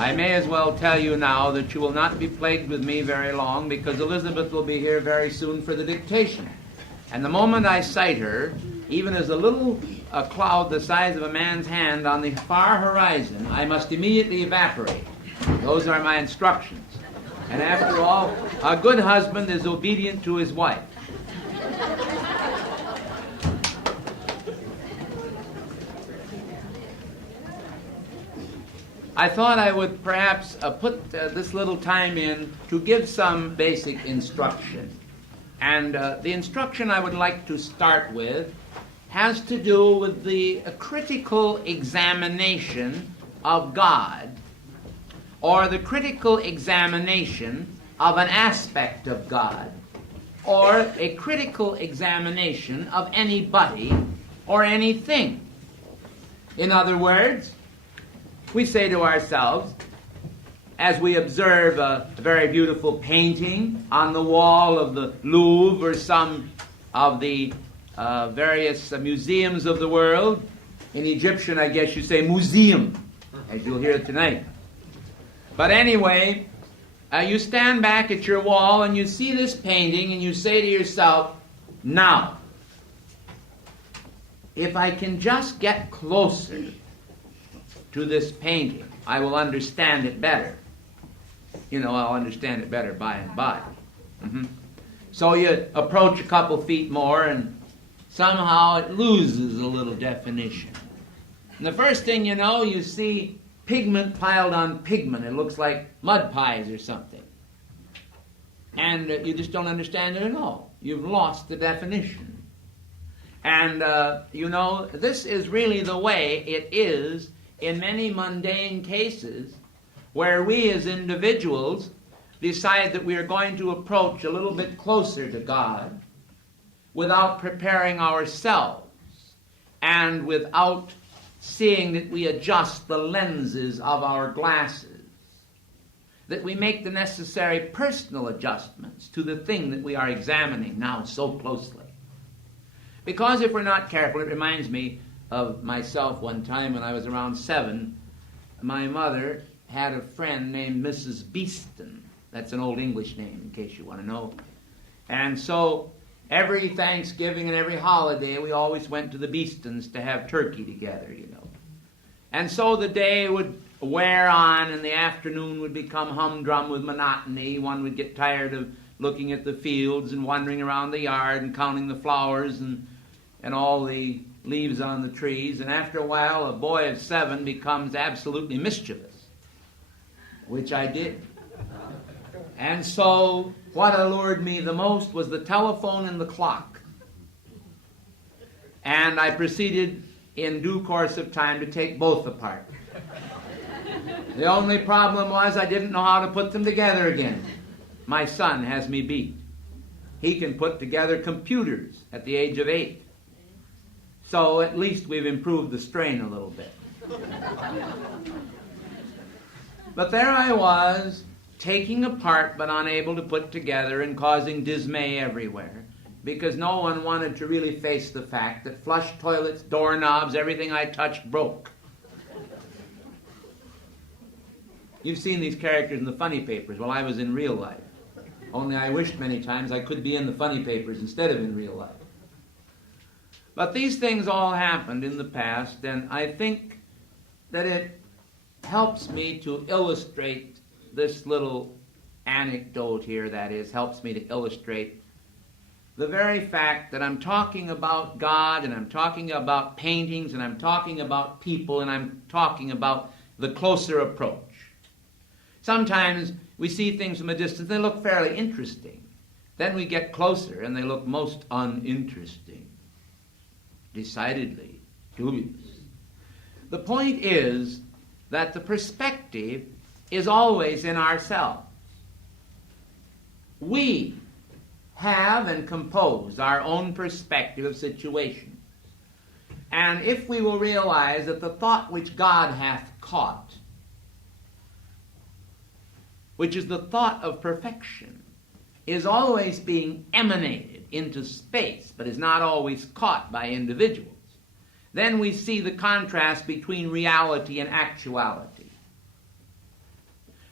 I may as well tell you now that you will not be plagued with me very long, because Elizabeth will be here very soon for the dictation. And the moment I sight her, even as a little cloud the size of a man's hand on the far horizon, I must immediately evaporate. Those are my instructions. And after all, a good husband is obedient to his wife. I thought I would perhaps put this little time in to give some basic instruction. And the instruction I would like to start with has to do with the critical examination of God, or the critical examination of an aspect of God, or a critical examination of anybody or anything. In other words, we say to ourselves, as we observe a very beautiful painting on the wall of the Louvre or some of the various museums of the world, in Egyptian I guess you say museum, as you'll hear tonight. But anyway, you stand back at your wall and you see this painting and you say to yourself, now, if I can just get closer to this painting, I will understand it better. You know, I'll understand it better by and by. So you approach a couple feet more and somehow it loses a little definition. And the first thing you know, you see pigment piled on pigment. It looks like mud pies or something. And you just don't understand it at all. You've lost the definition. And, you know, this is really the way it is in many mundane cases where we as individuals decide that we are going to approach a little bit closer to God without preparing ourselves and without seeing that we adjust the lenses of our glasses, that we make the necessary personal adjustments to the thing that we are examining now so closely. Because if we're not careful, it reminds me of myself one time when I was around 7. My mother had a friend named Mrs. Beeston. That's an old English name, in case you want to know. And so every Thanksgiving and every holiday, we always went to the Beestons to have turkey together, you know. And so the day would wear on, and the afternoon would become humdrum with monotony. One would get tired of looking at the fields and wandering around the yard and counting the flowers and all the leaves on the trees. And after a while, a boy of 7 becomes absolutely mischievous, which I did. And so what allured me the most was the telephone and the clock. And I proceeded in due course of time to take both apart. The only problem was I didn't know how to put them together again. My son has me beat. He can put together computers at the age of 8. So at least we've improved the strain a little bit. But there I was, taking apart but unable to put together and causing dismay everywhere, because no one wanted to really face the fact that flush toilets, doorknobs, everything I touched broke. You've seen these characters in the funny papers. Well, I was in real life. Only I wished many times I could be in the funny papers instead of in real life. But these things all happened in the past, and I think that it helps me to illustrate this little anecdote here, that is, helps me to illustrate the very fact that I'm talking about God, and I'm talking about paintings, and I'm talking about people, and I'm talking about the closer approach. Sometimes we see things from a distance, they look fairly interesting. Then we get closer, and they look most uninteresting. Decidedly dubious. The point is that the perspective is always in ourselves. We have and compose our own perspective of situations. And if we will realize that the thought which God hath caught, which is the thought of perfection, is always being emanated into space, but is not always caught by individuals, then we see the contrast between reality and actuality.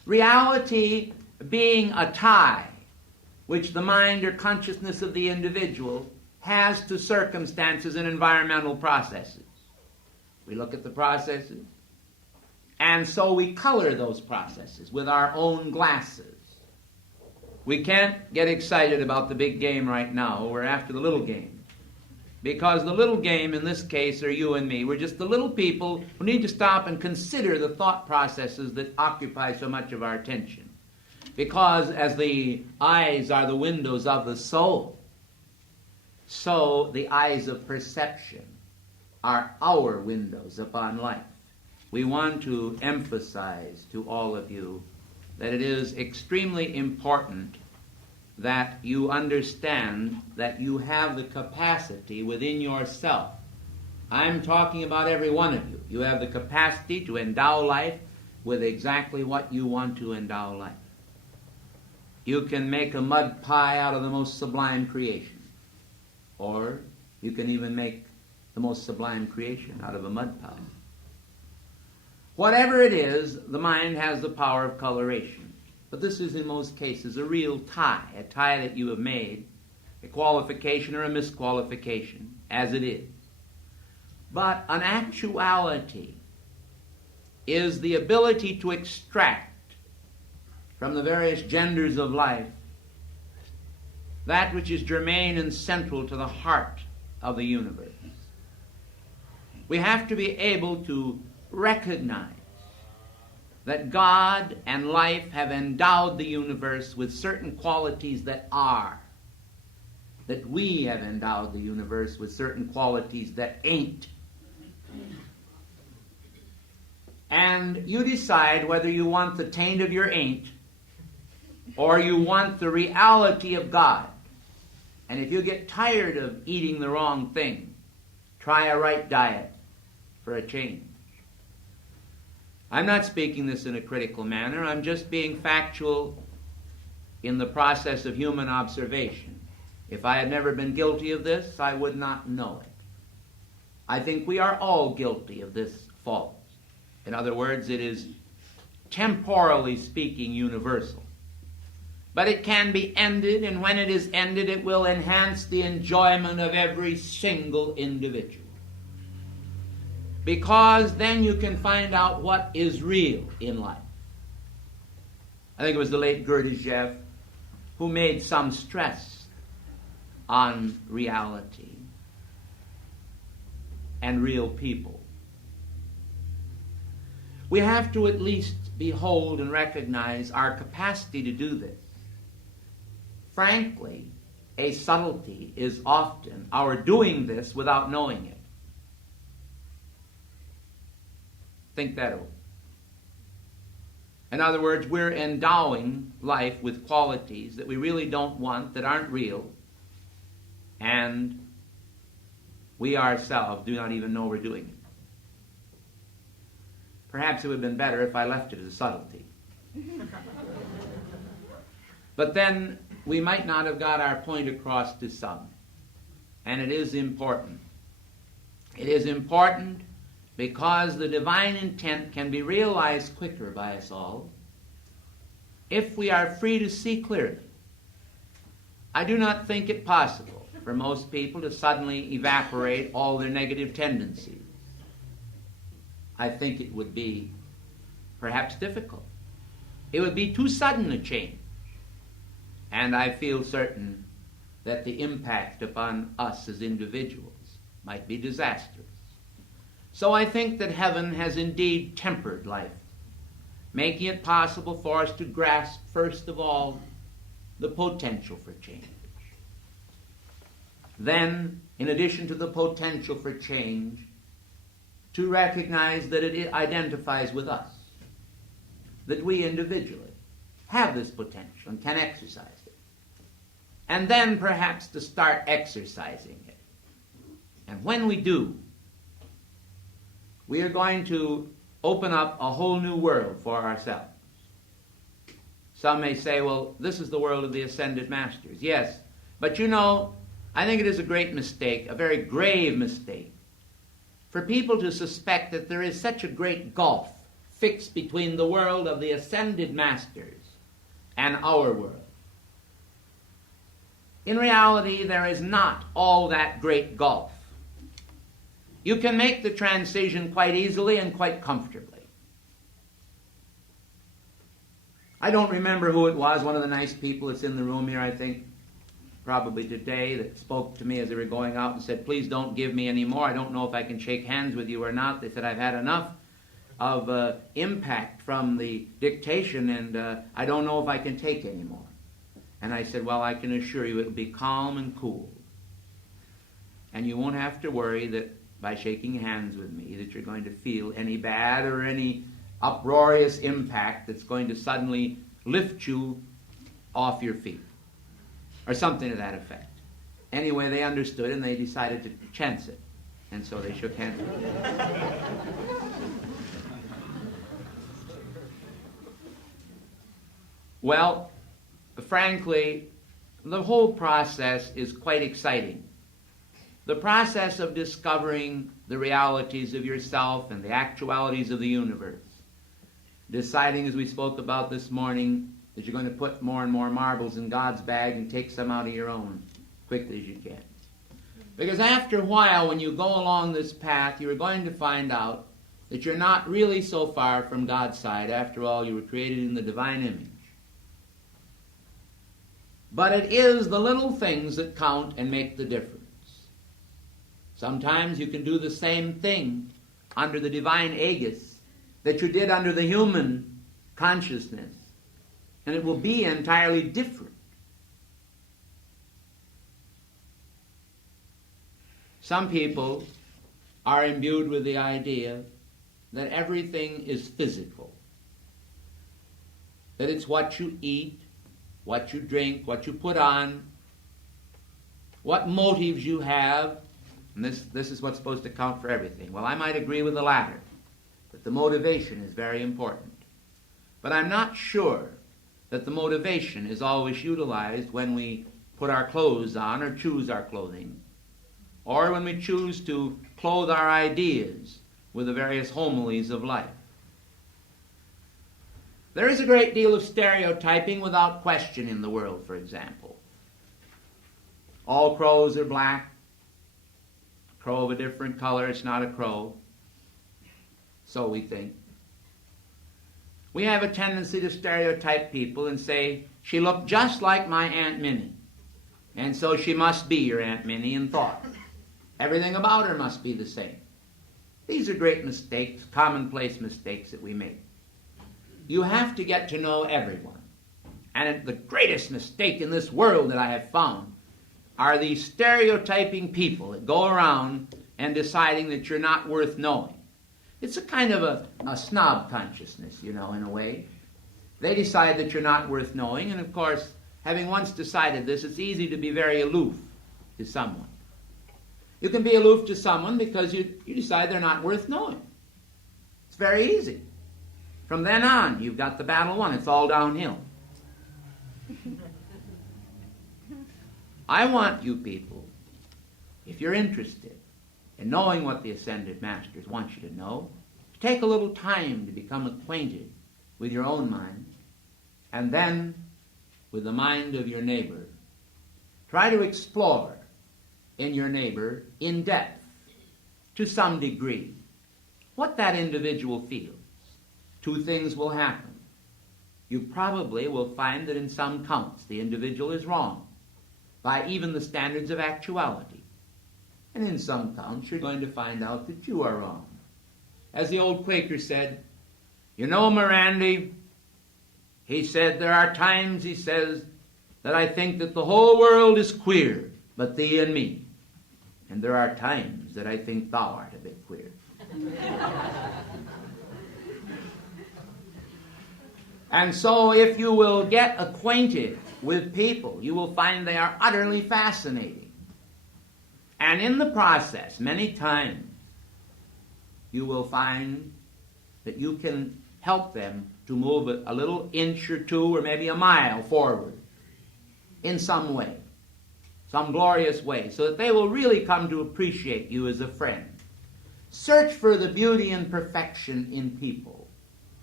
Reality being a tie which the mind or consciousness of the individual has to circumstances and environmental processes. We look at the processes, and so we color those processes with our own glasses. We can't get excited about the big game right now. We're after the little game. Because the little game in this case are you and me. We're just the little people who need to stop and consider the thought processes that occupy so much of our attention. Because as the eyes are the windows of the soul, so the eyes of perception are our windows upon life. We want to emphasize to all of you that it is extremely important that you understand that you have the capacity within yourself. I'm talking about every one of you. You have the capacity to endow life with exactly what you want to endow life. You can make a mud pie out of the most sublime creation. Or you can even make the most sublime creation out of a mud pie. Whatever it is, the mind has the power of coloration. But this is in most cases a real tie, a tie that you have made, a qualification or a misqualification, as it is. But an actuality is the ability to extract from the various genders of life that which is germane and central to the heart of the universe. We have to be able to recognize that God and life have endowed the universe with certain qualities that are, that we have endowed the universe with certain qualities that ain't. And you decide whether you want the taint of your ain't or you want the reality of God. And if you get tired of eating the wrong thing, try a right diet for a change. I'm not speaking this in a critical manner. I'm just being factual in the process of human observation. If I had never been guilty of this, I would not know it. I think we are all guilty of this fault. In other words, it is, temporally speaking, universal. But it can be ended, and when it is ended, it will enhance the enjoyment of every single individual. Because then you can find out what is real in life. I think it was the late Gurdjieff who made some stress on reality and real people. We have to at least behold and recognize our capacity to do this. Frankly, a subtlety is often our doing this without knowing it. Think that over. In other words, we're endowing life with qualities that we really don't want, that aren't real, and we ourselves do not even know we're doing it. Perhaps it would have been better if I left it as a subtlety. But then we might not have got our point across to some. And it is important. It is important because the divine intent can be realized quicker by us all if we are free to see clearly. I do not think it possible for most people to suddenly evaporate all their negative tendencies. I think it would be perhaps difficult. It would be too sudden a change. And I feel certain that the impact upon us as individuals might be disastrous. So I think that heaven has indeed tempered life, making it possible for us to grasp, first of all, the potential for change. Then, in addition to the potential for change, to recognize that it identifies with us, that we individually have this potential and can exercise it. And then perhaps to start exercising it. And when we do, we are going to open up a whole new world for ourselves. Some may say, well, this is the world of the ascended masters. Yes, but you know, I think it is a great mistake, a very grave mistake, for people to suspect that there is such a great gulf fixed between the world of the ascended masters and our world. In reality, there is not all that great gulf. You can make the transition quite easily and quite comfortably. I don't remember who it was, one of the nice people that's in the room here, I think, probably today, that spoke to me as they were going out and said, please don't give me any more. I don't know if I can shake hands with you or not. They said, I've had enough of impact from the dictation, and I don't know if I can take any more. And I said, well, I can assure you it'll be calm and cool. And you won't have to worry that by shaking hands with me that you're going to feel any bad or any uproarious impact that's going to suddenly lift you off your feet, or something to that effect. Anyway, they understood and they decided to chance it. And so they shook hands with me. Well, frankly, the whole process is quite exciting. The process of discovering the realities of yourself and the actualities of the universe. Deciding, as we spoke about this morning, that you're going to put more and more marbles in God's bag and take some out of your own quickly as you can. Because after a while, when you go along this path, you're going to find out that you're not really so far from God's side. After all, you were created in the divine image. But it is the little things that count and make the difference. Sometimes you can do the same thing under the divine aegis that you did under the human consciousness, and it will be entirely different. Some people are imbued with the idea that everything is physical, that it's what you eat, what you drink, what you put on, what motives you have, and this is what's supposed to count for everything. Well, I might agree with the latter, that the motivation is very important. But I'm not sure that the motivation is always utilized when we put our clothes on or choose our clothing, or when we choose to clothe our ideas with the various homilies of life. There is a great deal of stereotyping without question in the world, for example. All crows are black. A crow of a different color, it's not a crow. So we think. We have a tendency to stereotype people and say, she looked just like my Aunt Minnie, and so she must be your Aunt Minnie in thought. Everything about her must be the same. These are great mistakes, commonplace mistakes that we make. You have to get to know everyone. And the greatest mistake in this world that I have found are these stereotyping people that go around and deciding that you're not worth knowing. It's a kind of a snob consciousness, in a way. They decide that you're not worth knowing, and of course, having once decided this, it's easy to be very aloof to someone. You can be aloof to someone because you decide they're not worth knowing. It's very easy. From then on, you've got the battle won. It's all downhill. I want you people, if you're interested in knowing what the Ascended Masters want you to know, to take a little time to become acquainted with your own mind, and then with the mind of your neighbor. Try to explore in your neighbor in depth, to some degree, what that individual feels. Two things will happen. You probably will find that in some counts the individual is wrong, by even the standards of actuality. And in some counts you're going to find out that you are wrong. As the old Quaker said, Mirandy, he said, there are times, he says, that I think that the whole world is queer, but thee and me. And there are times that I think thou art a bit queer. And so if you will get acquainted with people, you will find they are utterly fascinating. And in the process, many times, you will find that you can help them to move a little inch or two or maybe a mile forward in some way, some glorious way, so that they will really come to appreciate you as a friend. Search for the beauty and perfection in people.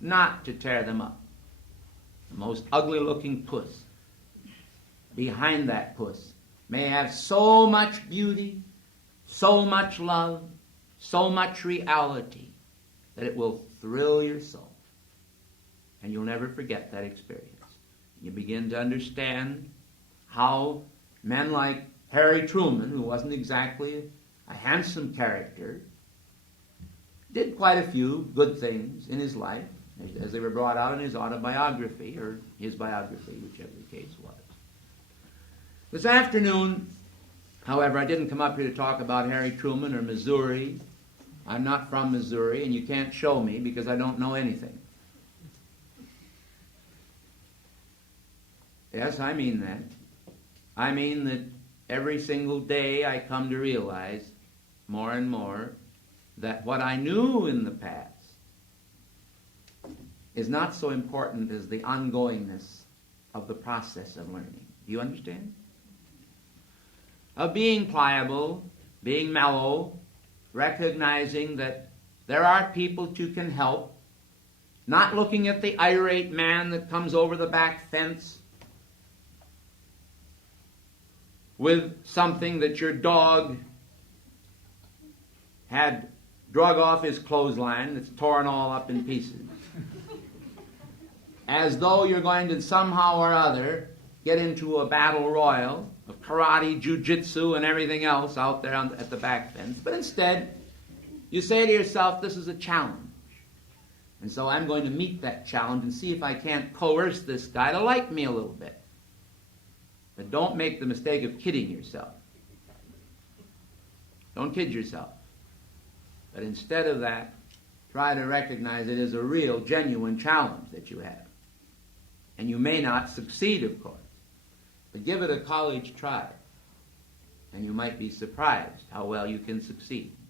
not to tear them up. The most ugly-looking puss, behind that puss, may have so much beauty, so much love, so much reality, that it will thrill your soul. And you'll never forget that experience. You begin to understand how men like Harry Truman, who wasn't exactly a handsome character, did quite a few good things in his life, as they were brought out in his autobiography, or his biography, whichever the case was. This afternoon, however, I didn't come up here to talk about Harry Truman or Missouri. I'm not from Missouri, and you can't show me because I don't know anything. Yes, I mean that. I mean that every single day I come to realize more and more that what I knew in the past is not so important as the ongoingness of the process of learning. Do you understand? Of being pliable, being mellow, recognizing that there are people you can help, not looking at the irate man that comes over the back fence with something that your dog had drug off his clothesline that's torn all up in pieces. As though you're going to somehow or other get into a battle royal of karate, jiu-jitsu, and everything else out there at the back fence. But instead, you say to yourself, this is a challenge. And so I'm going to meet that challenge and see if I can't coerce this guy to like me a little bit. But don't make the mistake of kidding yourself. Don't kid yourself. But instead of that, try to recognize it as a real, genuine challenge that you have. And you may not succeed, of course. But give it a college try. And you might be surprised how well you can succeed.